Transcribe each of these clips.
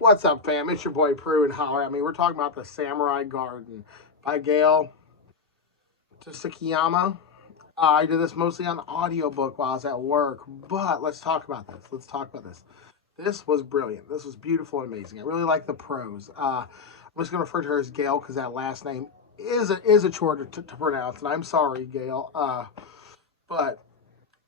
What's up, fam? It's your boy Prue and Holler at Me. We're talking about The Samurai Garden by Gail Tsukiyama. I did this mostly on audiobook while I was at work, but let's talk about this. This was brilliant. This was beautiful and amazing. I really like the prose. I'm just going to refer to her as Gail because that last name is a chore to pronounce, and I'm sorry, Gail. But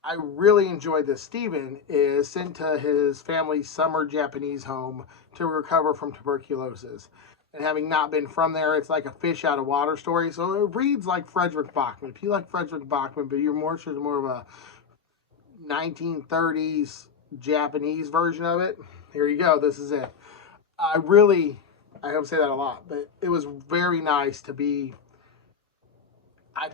I really enjoyed this. Stephen is sent to his family's summer Japanese home to recover from tuberculosis. And having not been from there, it's like a fish out of water story. So it reads like Frederick Bachman. If you like Frederick Bachman, but you're more of a 1930s Japanese version of it, here you go. This is it. I don't say that a lot, but it was very nice to be. I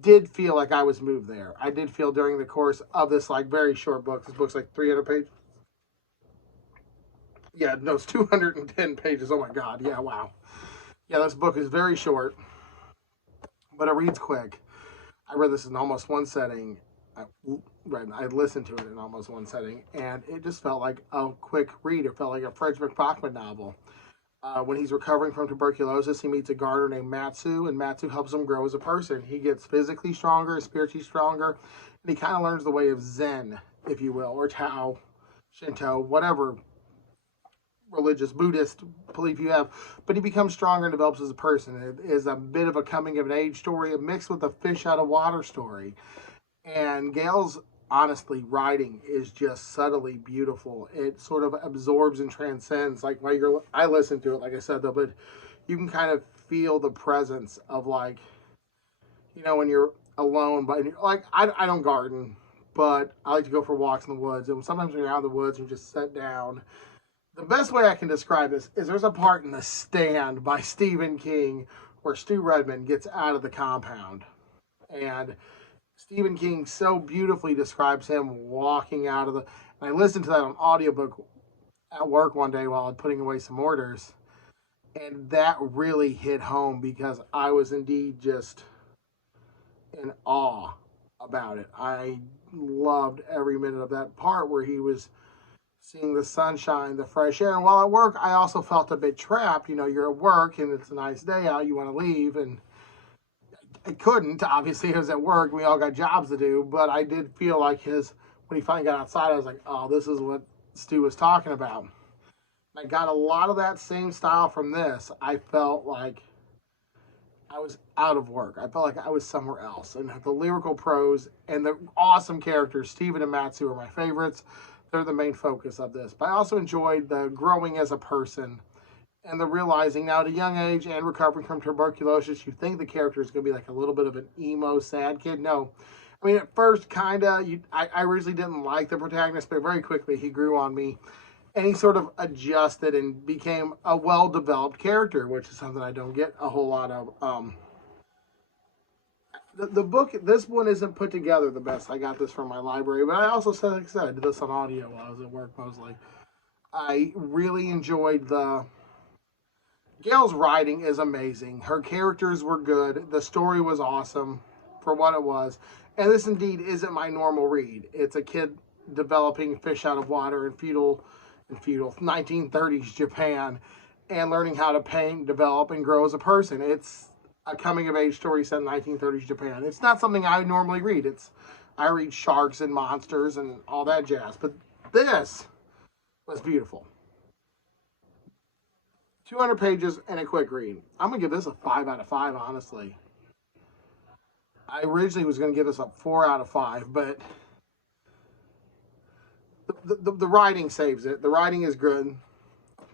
did feel like I was moved there. I did feel during the course of this like very short book. This book's like 300 pages. Yeah, no, it's 210 pages. Oh my god. Yeah, wow. Yeah, this book is very short, but it reads quick. I read this in almost one setting. I listened to it in almost one setting, and it just felt like a quick read. It felt like a Frederick Bachman novel. When he's recovering from tuberculosis, he meets a gardener named Matsu, and Matsu helps him grow as a person. He gets physically stronger, spiritually stronger, and he kind of learns the way of Zen, if you will, or Tao, Shinto, whatever religious Buddhist belief you have. But he becomes stronger and develops as a person. It is a bit of a coming of an age story mixed with a fish out of water story. And Gail's honestly writing is just subtly beautiful. It sort of absorbs and transcends. Like while I listen to it, like I said though, but you can kind of feel the presence of like, when you're alone. But like I don't garden, but I like to go for walks in the woods. And sometimes when you're out in the woods, you just sit down. The best way I can describe this is there's a part in The Stand by Stephen King where Stu Redman gets out of the compound, and Stephen King so beautifully describes him walking out of the. And I listened to that on audiobook at work one day while I was putting away some orders, and that really hit home because I was indeed just in awe about it. I loved every minute of that part where he was seeing the sunshine, the fresh air. And while at work, I also felt a bit trapped. You're at work and it's a nice day out, you want to leave, and I couldn't. Obviously, I was at work. We all got jobs to do, but I did feel like when he finally got outside, I was like, oh, this is what Stu was talking about. I got a lot of that same style from this. I felt like I was out of work. I felt like I was somewhere else. And the lyrical prose and the awesome characters, Stephen and Matsu, are my favorites. They're the main focus of this. But I also enjoyed the growing as a person and the realizing now at a young age and recovering from tuberculosis, you think the character is going to be like a little bit of an emo, sad kid. No. I mean, at first, kind of, I originally didn't like the protagonist, but very quickly he grew on me. And he sort of adjusted and became a well-developed character, which is something I don't get a whole lot of. The book, this one isn't put together the best. I got this from my library, but I also said, like I said, I did this on audio while I was at work mostly. I really enjoyed the Gail's writing is amazing. Her characters were good. The story was awesome for what it was. And this indeed isn't my normal read. It's a kid developing fish out of water in feudal 1930s Japan and learning how to paint, develop, and grow as a person. It's a coming of age story set in 1930s Japan. It's not something I normally read. I read sharks and monsters and all that jazz. But this was beautiful. 200 pages and a quick read. I'm going to give this a 5 out of 5, honestly. I originally was going to give this a 4 out of 5, but the writing saves it. The writing is good.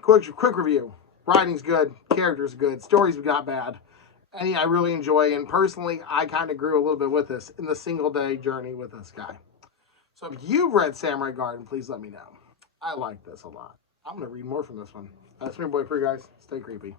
Quick review. Writing's good. Characters good. Story's not bad. And I really enjoy. And personally, I kind of grew a little bit with this in the single day journey with this guy. So if you've read Samurai Garden, please let me know. I like this a lot. I'm going to read more from this one. That's my boy, for you guys. Stay creepy.